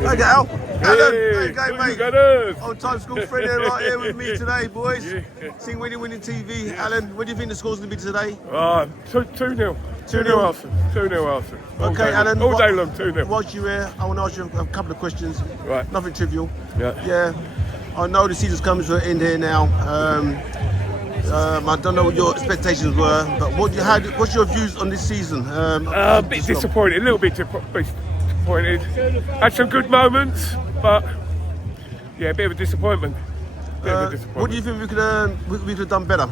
Hey, Al. Alan, Hey, how you going, mate? Gunners? Old time school friend here, right here with me today, boys. Yeah. Seeing Winning TV. Alan, what do you think the score's going to be today? 2-0. 2-0. Arsenal. 2-0 Arsenal. Okay, Alan. All day long, 2-0. Whilst you're here, I want to ask you a couple of questions. Right. Nothing trivial. Yeah. I know the season's coming to an end here now. I don't know what your expectations were, but what's your views on this season? A bit disappointed, a little bit disappointed. Had some good moments, but yeah, a bit of a disappointment. What do you think we could have done better?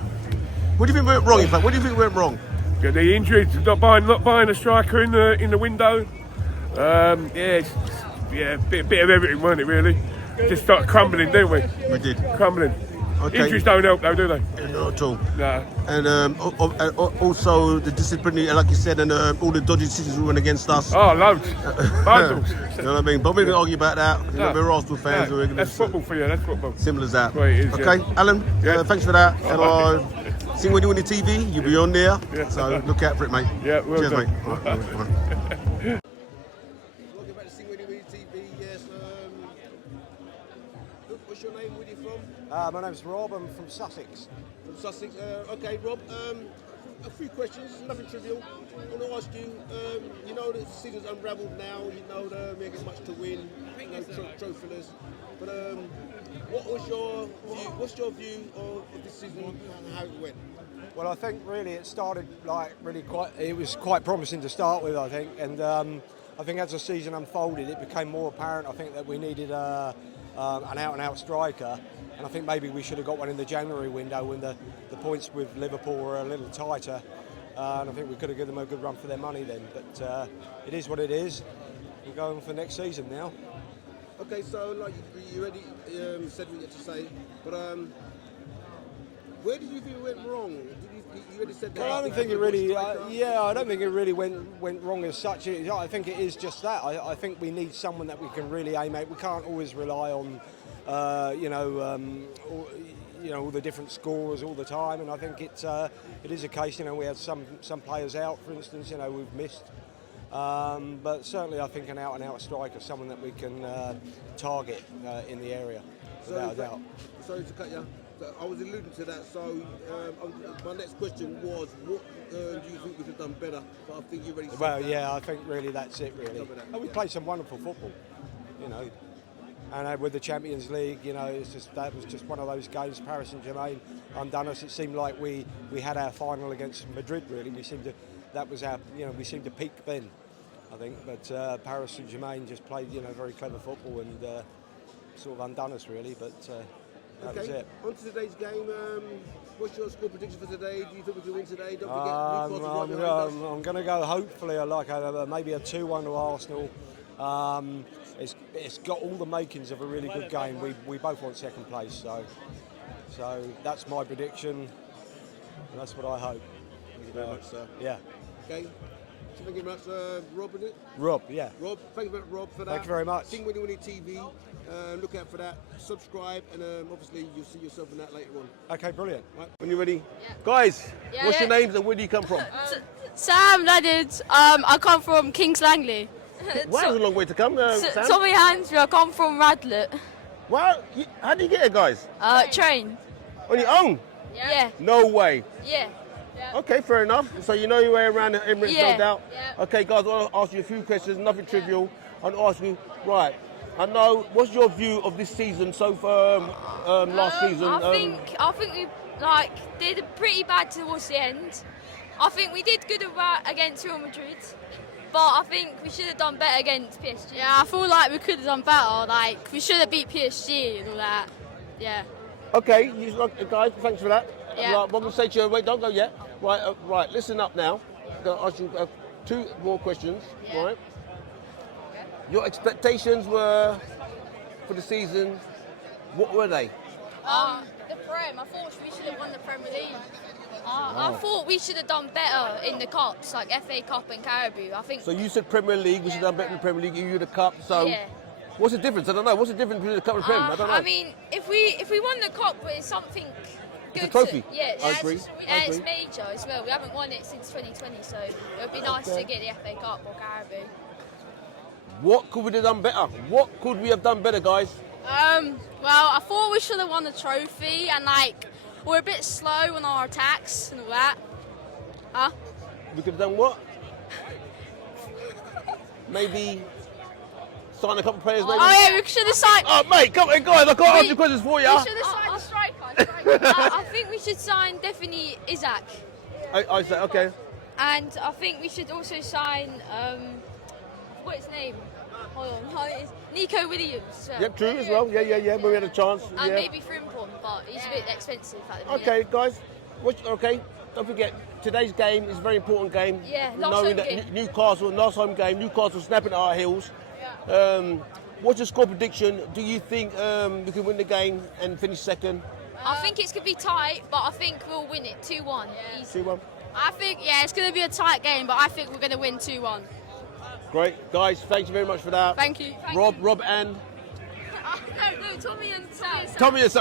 What do you think went wrong? In fact, what do you think went wrong? Yeah, the injuries, not buying a striker in the window. A bit of everything, wasn't it? Really, just started crumbling, didn't we? We did. Crumbling. Okay. Injuries don't help, though, do they? Not at all. No. And also the disciplinary, like you said, and all the dodgy decisions we went against us. Oh, loads. Bundles. You know what I mean? But we're going to argue about that. You know, we're Arsenal fans. No, We're gonna, that's football for you. That's football. Simple as that. Right, it is, okay, yeah. Alan, Yeah. thanks for that. And see when you're on the TV, you'll be on there. Yeah. So look out for it, mate. Yeah, well Cheers, done. mate. Welcome back to See Winnie TV. Yes. What's your name? Where are you from? My name's Rob. I'm from Sussex. From Sussex. Okay, Rob. A few questions, nothing trivial. I want to ask you, you know the season's unravelled now, you know there ain't much to win, trophyless. But what's your view of this season and how it went? Well, I think really it started it was quite promising to start with, I think. And I think as the season unfolded, it became more apparent, I think, that we needed an out-and-out striker. And I think maybe we should have got one in the January window when the points with Liverpool were a little tighter. And I think we could have given them a good run for their money then. But it is what it is. We're going for next season now. Okay, so like you already said what you had to say, but where did you think it went wrong? You already said that. Well, I don't think it really. I don't think it really went wrong as such. I think it is just that. I think we need someone that we can really aim at. We can't always rely on, all the different scorers all the time. And I think it is a case. We had some players out, for instance. We've missed. But certainly, I think an out-and-out striker, someone that we can target in the area, without a doubt. Sorry to cut you. I was alluding to that. So my next question was, what do you think we could have done better? But I think you already said Well, that. yeah, I think really that's it. Really, we played some wonderful football, And with the Champions League, that was just one of those games. Paris Saint-Germain undone us. It seemed like we had our final against Madrid. Really, we seemed to peak then, I think. But Paris Saint-Germain just played, very clever football and sort of undone us really. But that was it. On to today's game. What's your score prediction for today? Do you think we can win today? Don't forget, I'm going to go hopefully maybe a 2-1 to Arsenal. It's got all the makings of a really good game. We both want second place, so that's my prediction, and that's what I hope. Thank you very much, sir. Yeah. Okay. So thank you very much, Rob, is it? Rob, yeah. Rob, thank you very much, Rob, for that. Thank you very much. Sing Winnie TV. Look out for that. Subscribe, and obviously you'll see yourself in that later on. Okay, brilliant. Right, when you're ready, guys. What's your names and where do you come from? Sam Leonard. I come from Kings Langley. Wow, that's a long way to come, Sam. Tommy Hansby. I come from Radlett. Wow, how do you get here, guys? Train. On your own? Yeah. No way. Yeah. Okay, fair enough. So you know your way around the Emirates, Yeah. no doubt. Yeah. Okay, guys, I want to ask you a few questions, nothing trivial. I want to ask you, right, I know, what's your view of this season so far, last season? I think we did pretty bad towards the end. I think we did good against Real Madrid, but I think we should have done better against PSG. Yeah, I feel like we could have done better. Like we should have beat PSG and all that. Yeah. Okay, guys, thanks for that. Yeah. Right, what I'm going to say to you, wait, don't go yet. Right, listen up now. I'm going to ask you 2 more questions, Yeah. right? Your expectations were for the season, what were they? The Prem. I thought we should have won the Premier League. I thought we should have done better in the cups, like FA Cup and Caribou. I think. So you said Premier League, we should have done better in the Premier League, you the Cup, so Yeah. what's the difference? I don't know. What's the difference between the Cup and the Prem? I don't know. I mean, if we won the cup, it's something good. It's a trophy. Yeah, I agree. It's major as well. We haven't won it since 2020, so it would be nice to get the FA Cup or Caribou. What could we have done better? What could we have done better, guys? Well, I thought we should have won the trophy, and like we're a bit slow on our attacks and all that. Huh? We could have done what? Maybe sign a couple of players, maybe? Oh yeah, we should have signed. Oh, mate, come on, guys, I can't answer questions for you. We should have signed a striker. I think we should sign definitely Isaac, I said, okay. and I think we should also sign what's his name? Hold on, oh, it's Nico Williams. As well. Yep, true as well. Yeah, when we had a chance. And Yeah. maybe Frimpong, but he's a bit expensive at the minute. Okay, guys. Okay, don't forget, today's game is a very important game. Yeah, last Knowing home that game. Newcastle, last home game, Newcastle snapping at our heels. What's your score prediction? Do you think we can win the game and finish second? I think it's going to be tight, but I think we'll win it 2-1. Easy. 2-1. I think, it's going to be a tight game, but I think we're going to win 2-1. Great. Guys, thank you very much for that. Thank you. Rob and... No, Tommy and Sam. Tommy and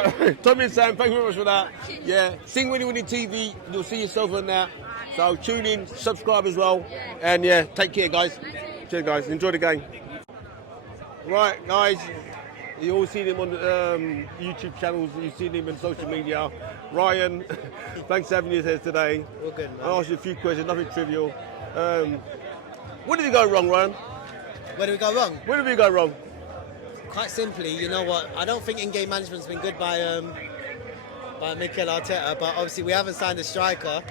Sam, thank you very much for that. Yeah, Sing Winnie Winnie TV, you'll see yourself on that. So tune in, subscribe as well. And yeah, take care, guys. Cheers, guys. Enjoy the game. Right, guys. You all seen him on YouTube channels, you've seen him on social media. Ryan, thanks for having us here today. All good, man. I asked you a few questions, nothing trivial. Where did we go wrong, Ryan? Where did we go wrong? Where did we go wrong? Quite simply, you know what? I don't think in-game management's been good by Mikel Arteta, but obviously we haven't signed a striker.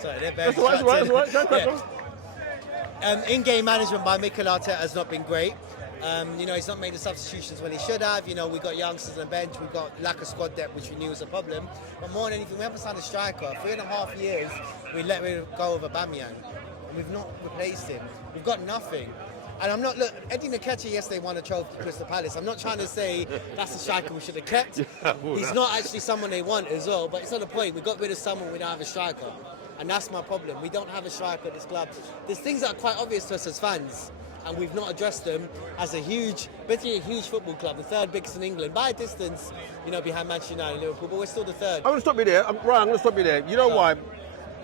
Sorry, they're very That's all right, that's all right. Yeah. In-game management by Mikel Arteta has not been great. You know, he's not made the substitutions when he should have. You know, we got youngsters on the bench, we've got lack of squad depth, which we knew was a problem. But more than anything, we haven't signed a striker. 3.5 years, we let go of Aubameyang, and we've not replaced him. We've got nothing. And I'm not, look, Eddie Nketiah yesterday won a trophy for Crystal Palace. I'm not trying to say that's the striker we should have kept. He's not actually someone they want as well, but it's not the point. We got rid of someone, we don't have a striker. And that's my problem. We don't have a striker at this club. There's things that are quite obvious to us as fans, and we've not addressed them as basically a huge football club, the third biggest in England, by a distance, you know, behind Manchester United and Liverpool, but we're still the third. I'm going to stop you there. Ryan, I'm going to stop you there. You know why?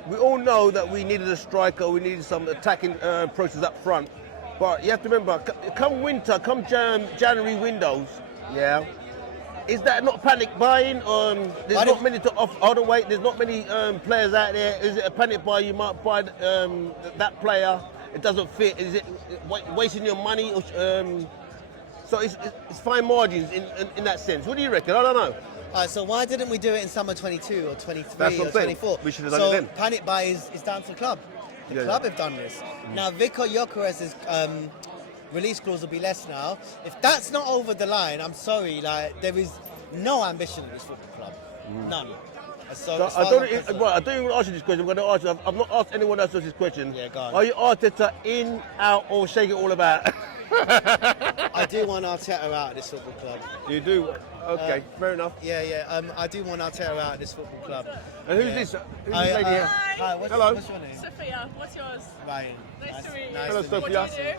We all know that we needed a striker, we needed some attacking process up front. But you have to remember, come winter, come January windows, yeah, is that not panic buying? There's not many there's not many players out there. Is it a panic buy? You might buy that player, it doesn't fit. Is it wasting your money? So it's fine margins in that sense. What do you reckon? I don't know. So why didn't we do it in summer 22 or 23 That's what or I'm saying. 24? We should have done it then. Panic buy is down to the club. The club have done this. Now Vicar Gyökeres's release clause will be less now. If that's not over the line, I'm sorry. Like there is no ambition in this football club, none. So I don't even want to ask you this question. I'm going to ask you. I've not asked anyone else this question. Yeah, go on. Are you Arteta in, out, or shake it all about? I do want Arteta out of this football club. You do. Okay, fair enough. Yeah. I do want Arteta out of this football club. And who's this? Who's this lady here? Hi, what's Hello. your name? Sophia, what's yours? Ryan. Nice to meet you. Nice Hello, to meet Sophia. What do you do?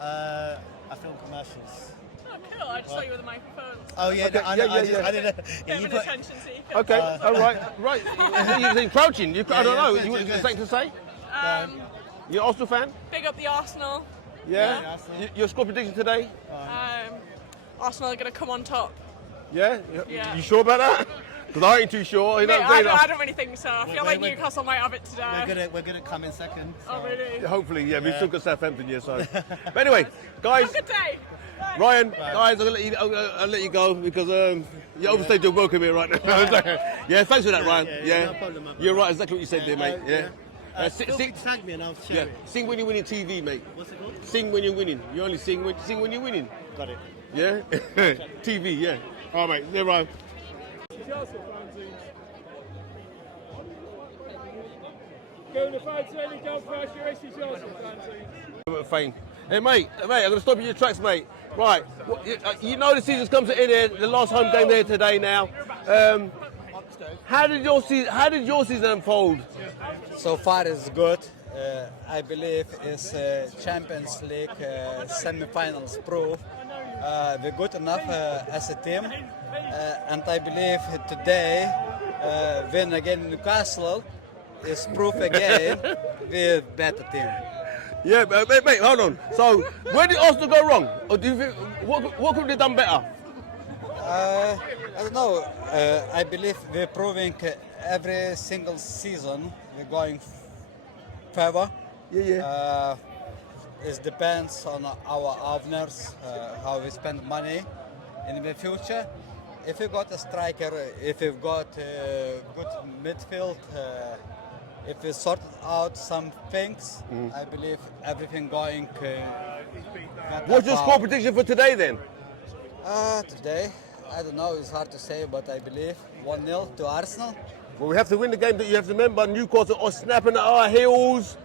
I film commercials. Oh, cool. I just saw you with a microphone. Oh yeah, Okay, no, I didn't. Bit Yeah, of you an put, attention seeker. Okay, all right. You're crouching. I don't know. yeah, You good. something to say? You're an Arsenal fan? Big up the Arsenal. Yeah. Arsenal. Your score prediction today? Arsenal are going to come on top. Yeah. Yeah. You sure about that? Because I ain't too sure. You know Mate, what I'm saying? I don't really think so. I feel like Newcastle might have it today. we're gonna come in second. Oh, really? Hopefully, yeah. We've still got Southampton, yeah. So, but anyway, guys. Have a good day. Bye. Ryan, guys, I'll let you go because you overstayed your welcome here right now. Yeah, thanks for that, Ryan. Yeah, no problem, man. You're right, exactly what you said there, mate. Yeah. Feel free to tag me and I'll share Yeah, it. sing when you're winning TV, mate. What's it called? Sing when you're winning. You only sing when you're winning. Got it. Yeah? TV, yeah. All right, mate. Yeah, Ryan. Fame. Hey, mate, I'm going to stop you in your tracks, mate. Right, you know the season's come to an end. The last home game there today now. How did your season unfold? So far it's good. I believe it's Champions League semi-finals proof. We're good enough as a team, and I believe today win against Newcastle is proof again we're better team. Yeah, mate, hold on. So, where did Arsenal go wrong? Or do you think what could they done better? I don't know. I believe we're proving every single season we're going further. Yeah. It depends on our owners, how we spend money in the future. If we got a striker, if we've got a good midfield, if we sorted out some things, I believe everything going. What's your score prediction for today then? Today, I don't know. It's hard to say, but I believe 1-0 to Arsenal. Well, we have to win the game. That you have to remember, Newcastle are snapping at our heels,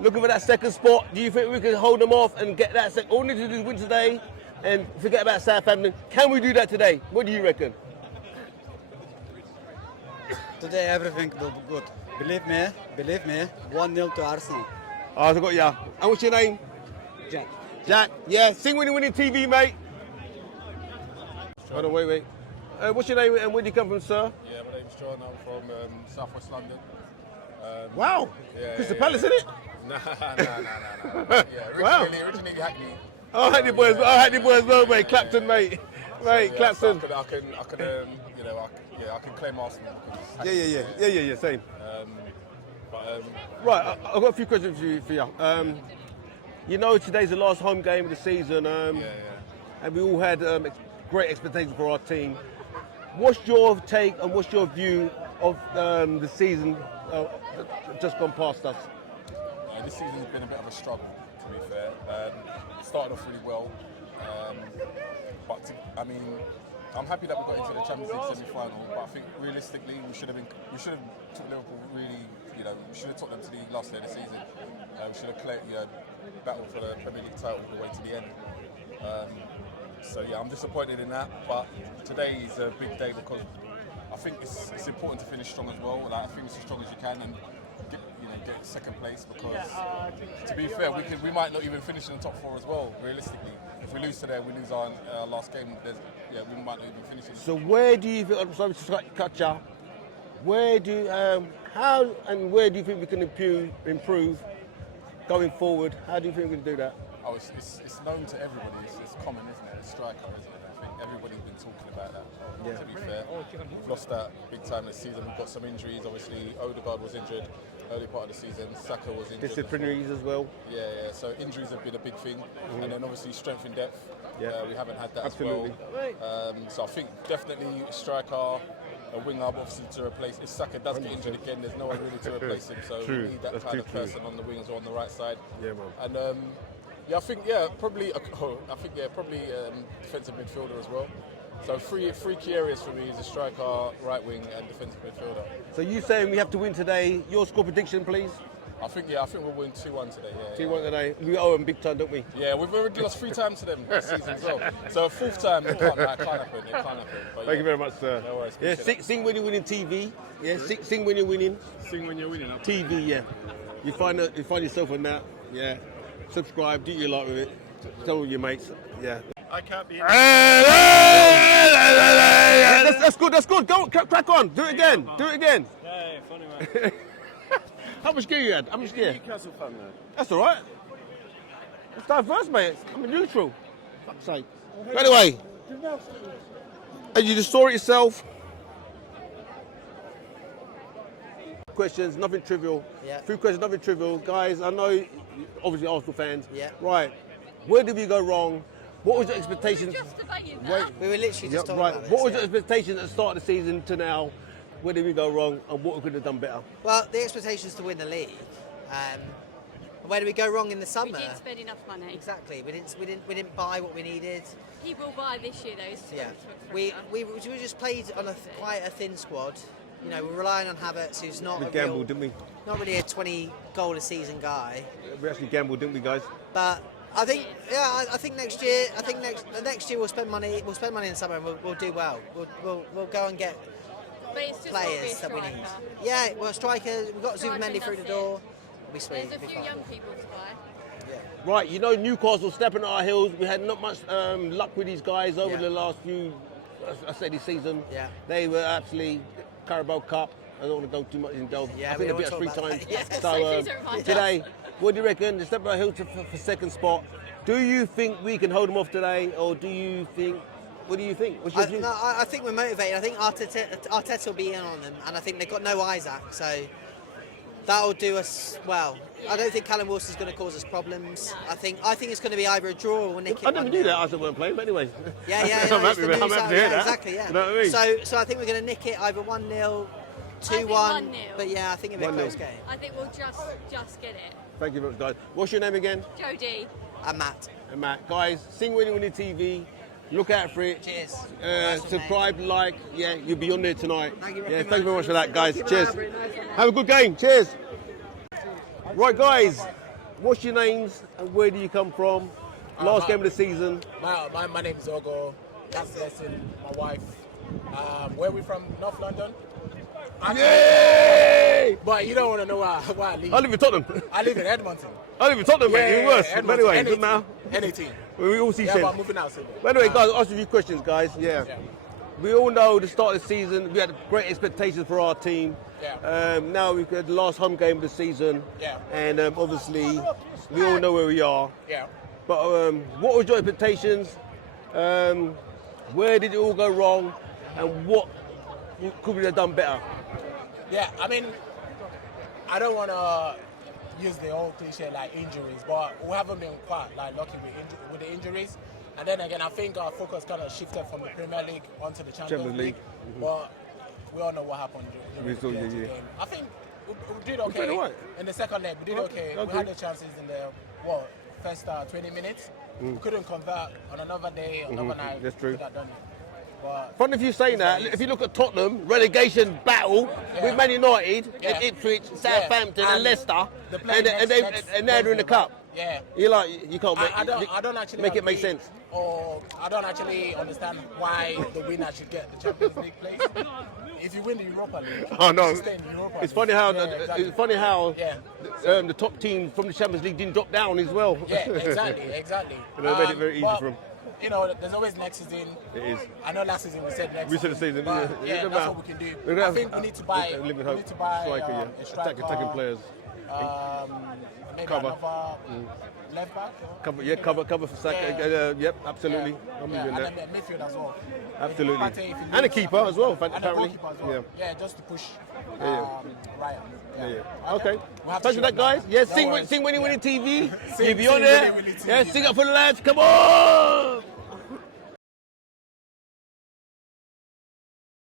looking for that second spot. Do you think we can hold them off and get that second? All we need to do is win today and forget about Southampton. Can we do that today? What do you reckon? Today, everything will be good. Believe me, 1-0 to Arsenal. I got ya. And what's your name? Jack. Jack. Yeah, sing when you're winning TV, mate. Hold on, wait. What's your name and where do you come from, sir? Yeah, my name's John. I'm from Southwest London. Wow. Crystal Palace, isn't it? Nah. Yeah, Wow. originally Hackney. Oh, Hackney boys as well, mate. Clapton, mate. Mate, Yeah, Clapton. so I can claim Arsenal. Yeah, same. But Right, I've got a few questions for you. You know, today's the last home game of the season, and we all had great expectations for our team. What's your take and what's your view of the season just gone past us? this season's been a bit of a struggle, to be fair. It started off really well, I'm happy that we got into the Champions League semi-final. But I think realistically, we should have took Liverpool really. We should have took them to the last day of the season. We should have battled for the Premier League title all the way to the end. I'm disappointed in that. But today is a big day because I think it's important to finish strong as well. I think it's as strong as you can and get second place because to be fair, we might not even finish in the top four as well. Realistically, if we lose today, we lose our last game. We might not even finish it. So where do you think? I'm sorry to cut you. Where do how and where do you think we can improve going forward? How do you think we can do that? Oh, it's known to everybody. It's common, isn't it? It's striker, isn't it? I think everybody's been talking about that. To be fair, we've lost that big time this season. We've got some injuries. Obviously, Odegaard was injured early part of the season. Saka was injured. Disciplinaries as well. Yeah. So injuries have been a big thing, and then obviously strength in depth. Yeah. We haven't had that Absolutely. as well. So I think definitely striker, a winger, obviously to replace. If Saka does get injured again, there's no one really to replace him. So True. we need that That's kind of true. person on the wings or on the right side. Yeah, man. And probably defensive midfielder as well. So three key areas for me is a striker, right wing, and defensive midfielder. So you saying we have to win today? Your score prediction, please. I think we'll win 2-1 today. Yeah, 2-1 today. We owe them big time, don't we? Yeah, we've already lost 3 times to them this season as well. So a fourth time, it can't happen. But Thank you very much, sir. No worries. Yeah, sing when you're winning TV. Yeah, sing when you're winning. Sing when you're winning. TV, yeah. You find yourself on that. Yeah. Subscribe, do your like with it. Tell all your mates. Yeah. I can't be. That's good. Go, crack on. Do it again. Yeah, funny man. How much gear you had? How much gear? Newcastle fan, man. That's all right. It's diverse, mate. I'm a neutral. Fuck's sake. Anyway, and you just saw it yourself. Questions, nothing trivial. Yeah. Few questions, nothing trivial. Guys, I know, obviously Arsenal fans. Yeah. Right. Where did we go wrong? What was your expectations? Just debating that. Wait. We were literally just talking Right. about this. What was yeah. your expectations at the start of the season to now? Where did we go wrong and what we could have done better? Well, the expectations to win the league. Where did we go wrong in the We summer? didn't spend enough money. Exactly. We didn't buy what we needed. He will buy this year though. So Yeah. We just played on quite a thin squad. You know, we're relying on Havertz, who's not We a gambled, real, didn't we? not really a 20 goal a season guy. We actually gambled, didn't we, guys? But I think, I think next year, next year we'll spend money. We'll spend money in the summer, and we'll do well. We'll go and get But it's just gotta be a players that we need. striker. Yeah, well, striker. We've got Striker, Zubimendi through the that's door. It'll be sweet. There's a it'll be few fun. young people to buy. Right, you know Newcastle stepping at our heels. We had not much luck with these guys over Yeah. the last few, I say this season. Yeah. They were absolutely Carabao Cup. I don't want to go too much in delve. Yeah, I we think they don't beat us wanna 3 talk times. about that. Yeah. So Please don't remind today, us. What do you reckon? They stepped out hill for second spot. Do you think we can hold them off today, or do you think? What do you think? What's your view? No, I think we're motivated. I think Arteta will be in on them, and I think they've got no Isaac, so that'll do us well. I don't think Callum Wilson's going to cause us problems. I think it's going to be either a draw or nick it. I never knew that Arsenal weren't playing, but anyway. Yeah. I'm happy to hear that. Exactly, yeah. You know what I mean? So I think we're going to nick it either 1-0, 2-1. 1-0. But yeah, I think it'll be a close game. I think we'll just get it. Thank you very much, guys. What's your name again? Jodie. And Matt. And Matt. Guys, Sing Winnie Winnie TV. Look out for it. Cheers. Subscribe, like. Yeah, you'll be on there tonight. Thank you Yeah, thank you very much for that, guys. Cheers. Have a good game. Cheers. Right, guys. What's your names and where do you come from? Last game of the season. My name is Ogo. That's Blessing, my wife. Where are we from? North London. Yay! But you don't want to know why I live. I live in Tottenham. I live in Edmonton. I live in Tottenham, mate. Even worse. But Edmonton. anyway, good now. Any team. We all see Yeah, sense. but I'm moving out soon. But anyway, guys, I'll ask you a few questions, guys. Yeah. We all know the start of the season, we had great expectations for our team. Yeah. Now we've got the last home game of the season. Yeah. And obviously, we all know where we are. Yeah. But what was your expectations? Where did it all go wrong? And what could we have done better? Yeah, I mean, I don't want to use the old cliche like injuries, but we haven't been quite like lucky with the injuries. And then again, I think our focus kind of shifted from the Premier League onto the Champions League. Mm-hmm. But we all know what happened during the game. I think we did okay right. in the second leg. We did okay. We had the chances in the first 20 minutes. We couldn't convert on another day, another night. That's true. We could have done it. But Funny if you saying that. If you look at Tottenham, relegation battle with Man United, and Ipswich, Southampton, and Leicester, and they're in the cup. Yeah. You're like, you can't make, I don't actually make it make agree, sense. Or I don't actually understand why the winner should get the Champions League place. If you win the Europa League, Oh no! you stay in the Europa It's League. funny how Exactly. it's funny how Yeah. the top team from the Champions League didn't drop down as well. Yeah, exactly. And they made it very easy but, for them. You know, there's always next season. It is. I know last season we said next. We said the season. But Yeah, yeah, that's what we can do. I think we need to buy. We Living hope. need to buy Striker, a striker, attacking players. Maybe Cover. another left back. Cover for Saka. Yep, absolutely. I'm with you on and that. then midfield as well. Absolutely. If you And a keeper as well, And a apparently. goalkeeper as well. Yeah, just to push Yeah. Ryan. Yeah. Okay. We'll have to Thanks for show that, them guys. that. Yes, No sing worries. Winnie Winnie TV. Sing- You be on sing there. Winnie Winnie Yeah, TV. sing up for the lads. Come on.